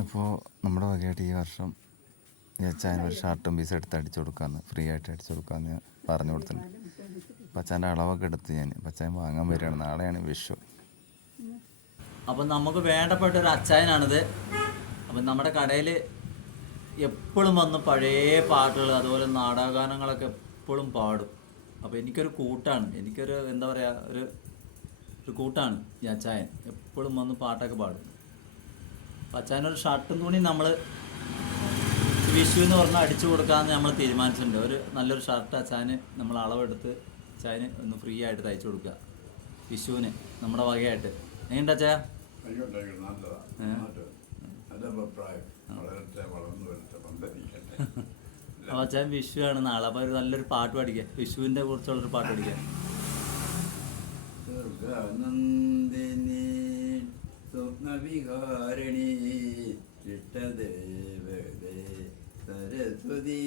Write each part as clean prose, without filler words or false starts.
ഇപ്പോൾ നമ്മുടെ വകയായിട്ട് ഈ വർഷം ഈ അച്ചായന് ഒരു ഷർട്ടും പീസ് എടുത്ത് അടിച്ചു കൊടുക്കാമെന്ന്, ഫ്രീ ആയിട്ട് അടിച്ചു കൊടുക്കാമെന്ന് പറഞ്ഞു കൊടുത്തിട്ടുണ്ട്. അപ്പം അച്ചാൻ്റെ അളവൊക്കെ എടുത്ത് ഞാൻ അച്ചായൻ വാങ്ങാൻ വരികയാണ്. നാളെയാണ് വിഷു. അപ്പം നമുക്ക് വേണ്ടപ്പെട്ട ഒരു അച്ചായനാണിത്. അപ്പം നമ്മുടെ കടയിൽ എപ്പോഴും വന്ന് പഴയ പാട്ടുകൾ അതുപോലെ നാടകഗാനങ്ങളൊക്കെ എപ്പോഴും പാടും. അപ്പോൾ എനിക്കൊരു കൂട്ടാണ്, എനിക്കൊരു എന്താ പറയുക, ഒരു കൂട്ടാണ് ഈ അച്ചായൻ. എപ്പോഴും വന്ന് പാട്ടൊക്കെ പാടും. അപ്പം അച്ചായനൊരു ഷർട്ടും തുണി നമ്മൾ വിഷു എന്ന് പറഞ്ഞാൽ അടിച്ചു കൊടുക്കാമെന്ന് നമ്മൾ തീരുമാനിച്ചിട്ടുണ്ട്. ഒരു നല്ലൊരു ഷർട്ട് അച്ചായന് നമ്മൾ അളവെടുത്ത് അച്ചായന് ഒന്ന് ഫ്രീ ആയിട്ട് തയ്ച്ചു കൊടുക്കുക വിഷുവിന് നമ്മുടെ വകയായിട്ട്. എങ്ങനെയുണ്ട് അച്ചായ? അപ്പോൾ അച്ചായൻ വിഷു ആണ് നാളെ. അപ്പോൾ ഒരു നല്ലൊരു പാട്ട് പഠിക്കുക, വിഷുവിൻ്റെ കുറിച്ചുള്ളൊരു പാട്ട് പഠിക്കുക. നന്ദിനി സ്വപ്നവിഹാരിണി ഇഷ്ടദേവതേ സരസ്വതീ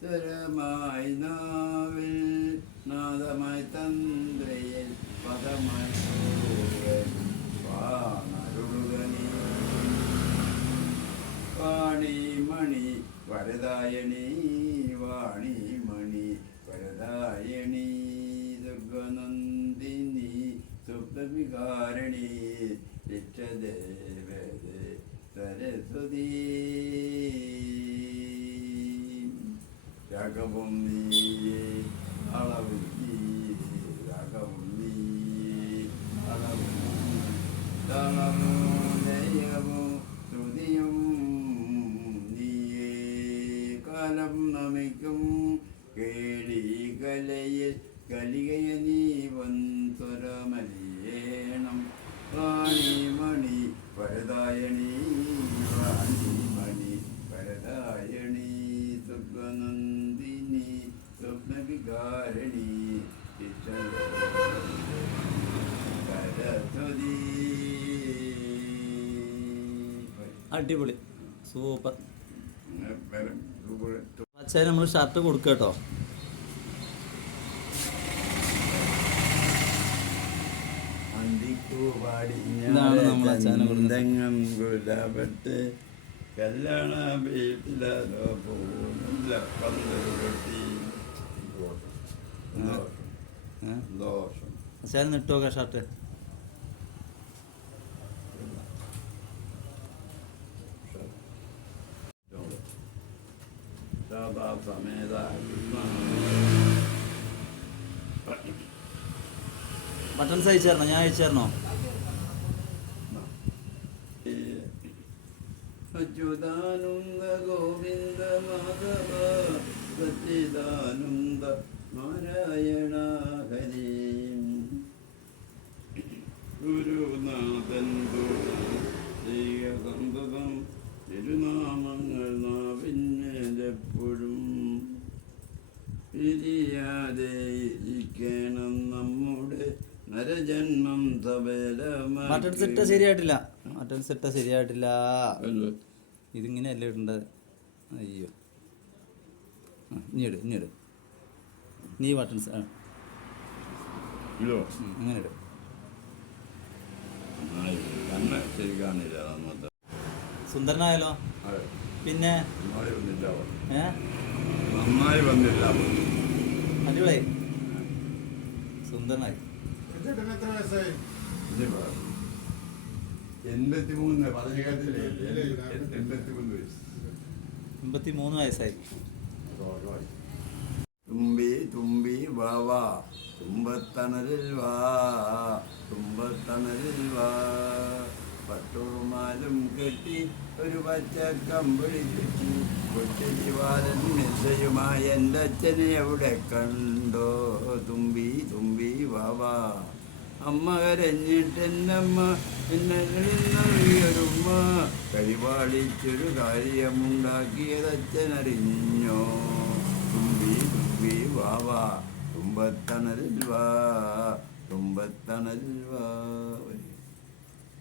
സ്വരമായി നാവിൽ നാദമായി തന്ത്രയിൽ പദമായി വാണരുളുകനീ വാണിമണി വരദായണി വാണിമണി വരദായണി ദുർഗനന്ദിനി സ്വപ്നവികാരിണി ഇഷ്ടദേവതേ സരസ്വതീ രാഘവം നീയേ അളവും നീയേ രാഘവം നീയേ അളവും താളവും ലയവും ശ്രുതിയും നീയേ കാലം നമിക്കും കേളി കലയിൽ കലികയ നീവൻ സ്വരമലിയേണം വാണിമണി വരദായണി വാണിമണി വരദായണി സുഖനന്ദിനി സ്വപ്നവികാരിണി സരസ്വതീ. അടിപൊളി, സൂപ്പർ. അച്ചായൻ നമ്മൾ ഷർട്ട് കൊടുക്കുക കേട്ടോ. ഇതാണ് നമ്മൾ അച്ചായനെ കൊടുക്കുന്നത്. കല്യാണ വീട്ടിലോ പോകുന്നില്ല പന്തലുകെട്ടി ദോഷം. അച്ചായൻ നിട്ടോക്കെ ഷർട്ട്. സമേത ബട്ടൺസ് അയച്ചായിരുന്നോ? ഞാൻ അയച്ചായിരുന്നോ? അച്യുതാനന്ദ ഗോവിന്ദ മാധവ സച്ചിദാനന്ദ നാരായണ ഹരി ഗുരുനാഥൻ സന്തതം തിരുനാമങ്ങൾ നാവിനെപ്പോഴും പിരിയാതെ ഇരിക്കണം നമ്മുടെ നരജന്മം ബട്ടൺസ് ഇട്ട ശരിയായിട്ടില്ല. ബട്ടൺസ് ഇട്ട ശരിയായിട്ടില്ല. ഇതിങ്ങനെയല്ലേ ഇടേണ്ടത്. അയ്യോ, ഇനി ഇട് നീ ബട്ടൺസ് അങ്ങനെ ഇട്. സുന്ദരനായാലോ? പിന്നെ നന്നായി വന്നില്ല, അടിപൊളി, സുന്ദരനായി. 83 വയസ്സായി. തുമ്പി തുമ്പി വാവാ തുമ്പത്തണലിൽ വാ തുമ്പത്തണലിൽ വാ പട്ടുറുമാലും കെട്ടി ഒരു പച്ച കമ്പിളി ചുറ്റി കൊച്ചരിവാലൻ നിശ്ചയുമായി എൻ്റെ അച്ഛനെ എവിടെ കണ്ടോ തുമ്പി തുമ്പി വാവാ. അമ്മ കരഞ്ഞിട്ടെന്നമ്മ നൽകിയൊരുമ്മ കഴിവാളിച്ചൊരു കാര്യമുണ്ടാക്കിയതച്ഛനറിഞ്ഞോ തുമ്പി തുമ്പി വാവാ തുമ്പത്തണലിൽ വാ തുമ്പത്തണലിൽ വാ.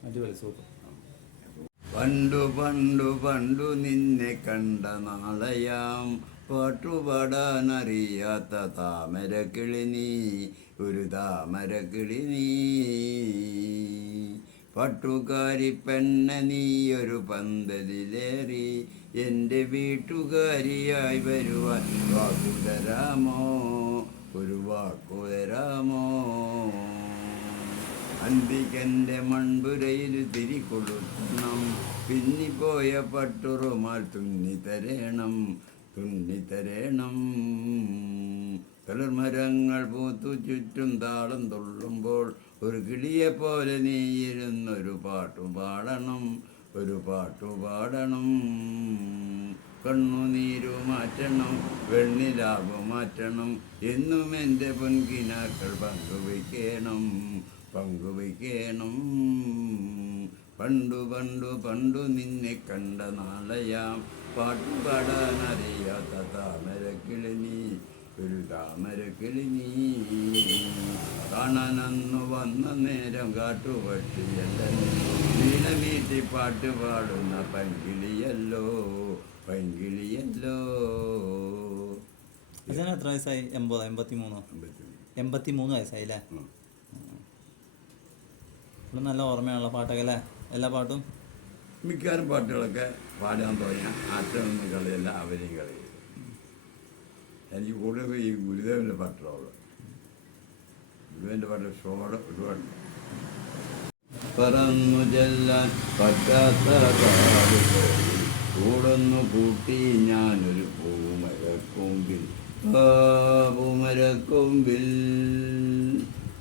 അടിപൊളി, സൂപ്പർ. പണ്ടു പണ്ടു പണ്ടു നിന്നെ കണ്ട നാളെയാം പാട്ടുപാടാനറിയാത്ത താമരക്കിളി നീ ഒരു താമരക്കിളി നീ പട്ടുകാരി പെണ്ണ നീയൊരു പന്തലിലേറി എൻ്റെ വീട്ടുകാരിയായി വരുവാൻ വാക്കുതരാമോ, ഒരു വാക്കുതരാമോ. അന്തിക്കെൻ്റെ മൺപുരയിൽ തിരികൊളുത്തണം, പിന്നിപ്പോയ പട്ടുറുമാൽ തുന്നിത്തരേണം, തുന്നിത്തരേണം. തളിർമരങ്ങൾ പൂത്തു ചുറ്റും താളം തുള്ളുമ്പോൾ ഒരു കിളിയെ പോലെ നീ ഇരുന്നൊരു പാട്ടു പാടണം, ഒരു പാട്ടു പാടണം. കണ്ണുനീരു മാറ്റണം, വെണ്ണിലാവ് മാറ്റണം, എന്നും എൻ്റെ പൊൻകിനാക്കൾ പങ്കുവയ്ക്കണം, പങ്കുവയ്ക്കണം. പണ്ടു പണ്ടു പണ്ടു നിന്നെ കണ്ട നാളെയാം, പാട്ടുപാടാനറിയാത്ത താമരക്കിളി നീ, ഒരു താമരക്കിളി നീ. കാണാനന്നു വന്ന നേരം കാട്ടുപക്ഷിയല്ല നീ, വീണ വീട്ടി പാട്ട് പാടുന്ന പൈങ്കിളിയല്ലോ, പൈങ്കിളിയല്ലോ. അച്ഛന് എത്ര വയസ്സായി? 80, 83? 83 വയസ്സായി അല്ലേ? ഇവിടെ നല്ല ഓർമ്മയുള്ള പാട്ടൊക്കെ അല്ലേ? എല്ലാ പാട്ടും മിക്കവാറും പാട്ടുകളൊക്കെ പാടാൻ തോന്നിയാൽ അച്ഛനൊന്നും കളിയല്ല, അവരെയും കളിയും. എനിക്ക് കൂടുതൽ ഈ ഗുരുദേവൻ്റെ പാട്ടുകളുള്ളൂ. ഗുരുദേവൻ്റെ പാട്ട് ഷോടെ ഒരുപാട്. പറന്നു ചെല്ലാൻ പറ്റാത്ത കൂടൊന്നു കൂട്ടി ഞാനൊരു പൂമരക്കൊമ്പിൽ, പൂമരക്കൊമ്പിൽ.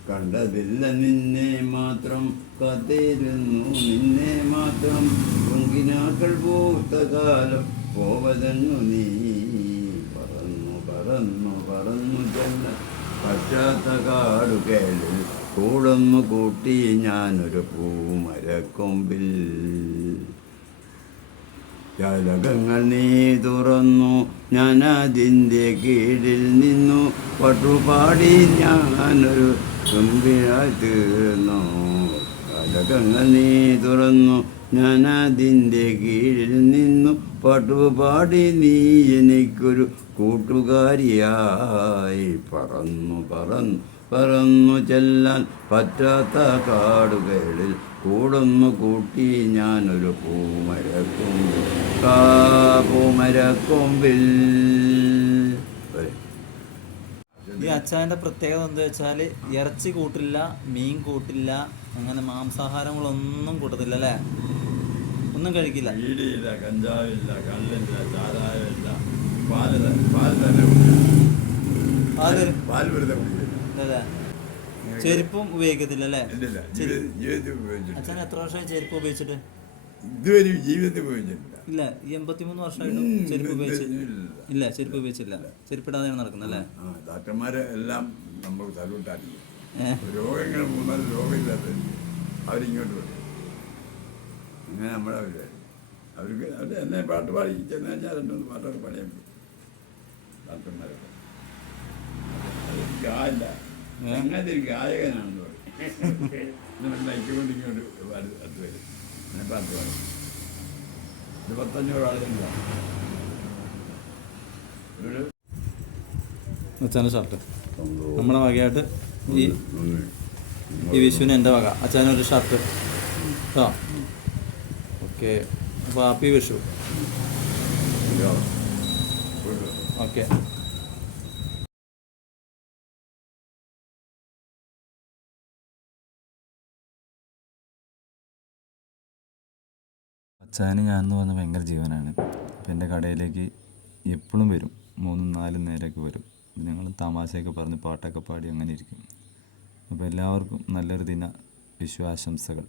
കണ്ടതില്ല നിന്നെ മാത്രം കാത്തിരുന്നു, നിന്നെ മാത്രം. പൊങ്കിനാക്കൾ പൂത്ത കാലം പോവതെന്നു നീ, പറന്നു പറന്നു പറന്നു ചെല്ല പറ്റാത്ത കാടുകളിൽ കൂടൊന്നു കൂട്ടി ഞാനൊരു പൂമരക്കൊമ്പിൽ. ജാലകങ്ങൾ നീ തുറന്നു, ഞാനതിൻ്റെ കീഴിൽ നിന്നു, പട്ടുപാടി ഞാനൊരു തുമ്പിയായി തീർന്നു. ജാലകങ്ങൾ നീ തുറന്നു, ഞാനതിൻ്റെ കീഴിൽ നിന്നു, പട്ടുപാടി നീ എനിക്കൊരു കൂട്ടുകാരിയായി. പറന്നു പറന്നു പറന്നു ചെല്ലാൻ പറ്റാത്ത കാടുകളിൽ കൂടൊന്നു കൂട്ടി ഞാനൊരു പൂമരക്കൊമ്പിൽ, പൂമരക്കൊമ്പിൽ. ഈ അച്ചായൻ്റെ പ്രത്യേകത എന്താ വെച്ചാൽ ഇറച്ചി കൂട്ടില്ല, മീൻ കൂട്ടില്ല, അങ്ങനെ മാംസാഹാരങ്ങളൊന്നും കൂട്ടത്തില്ല അല്ലേ? ഒന്നും കഴിക്കില്ല. ഈടിയില്ല, കഞ്ചാവില്ല, കള്ളില്ല, ചാരായമില്ല, പാല് തന്നെ പാൽ വെറുതെ കുടിക്കില്ല. അല്ലേ? ചെരുപ്പും ഉപയോഗിക്കത്തില്ല അല്ലേ? ഇല്ലില്ല, ജീവിതത്തിൽ ഉപയോഗിച്ചിട്ടില്ല. അച്ഛൻ എത്ര വർഷമായി ചെരുപ്പ് ഉപയോഗിച്ചിട്ട്? ഇതുവരെ ജീവിതത്തിൽ ഉപയോഗിച്ചിട്ടില്ല. ഇല്ല, ഈ 83 വർഷമായിട്ടും ചെരുപ്പ് ഇല്ല, ചെരുപ്പ് ഉപയോഗിച്ചില്ല. ചെരുപ്പിടാതെയാണ് നടക്കുന്നത് അല്ലേ? ഡോക്ടർമാരെ എല്ലാം നമുക്ക് സല്യൂട്ടാക്കില്ല. രോഗങ്ങൾ 3-4 രോഗമില്ലാത്ത അവരിങ്ങോട്ട് വരും. അങ്ങനെ നമ്മളെ അവർക്ക് അവർ എന്നെ പാട്ട് പാടി ചെന്ന് കഴിഞ്ഞാൽ 2-3 പാട്ടൊക്കെ പാടിയാൽ ഡോക്ടർമാരൊക്കെ. ഗായില്ല, അങ്ങനത്തെ ഒരു ഗായകനാണെന്ന് പറയും. ലൈക്കൊണ്ട് ഇങ്ങോട്ട് അത് വരും, അങ്ങനെ പാട്ട് പാടും. 1,500 ആളുകളുണ്ടാവും. അച്ഛൻ്റെ ഷർട്ട് നമ്മുടെ വകയായിട്ട് ഈ വിഷുവിന് എൻ്റെ വക അച്ഛനൊരു ഷർട്ട് കേട്ടോ. ഓക്കെ, അപ്പോൾ ഹാപ്പി വിഷു. ഓക്കെ. അച്ചായന് ഞാൻ എന്ന് പറഞ്ഞാൽ ഭയങ്കര ജീവനാണ്. അപ്പം എൻ്റെ കടയിലേക്ക് എപ്പോഴും വരും, 3-4 നേരമൊക്കെ വരും. ഞങ്ങൾ തമാശയൊക്കെ പറഞ്ഞ് പാട്ടൊക്കെ പാടി അങ്ങനെ ഇരിക്കും. അപ്പോൾ എല്ലാവർക്കും നല്ലൊരു ദിന വിഷു ആശംസകൾ.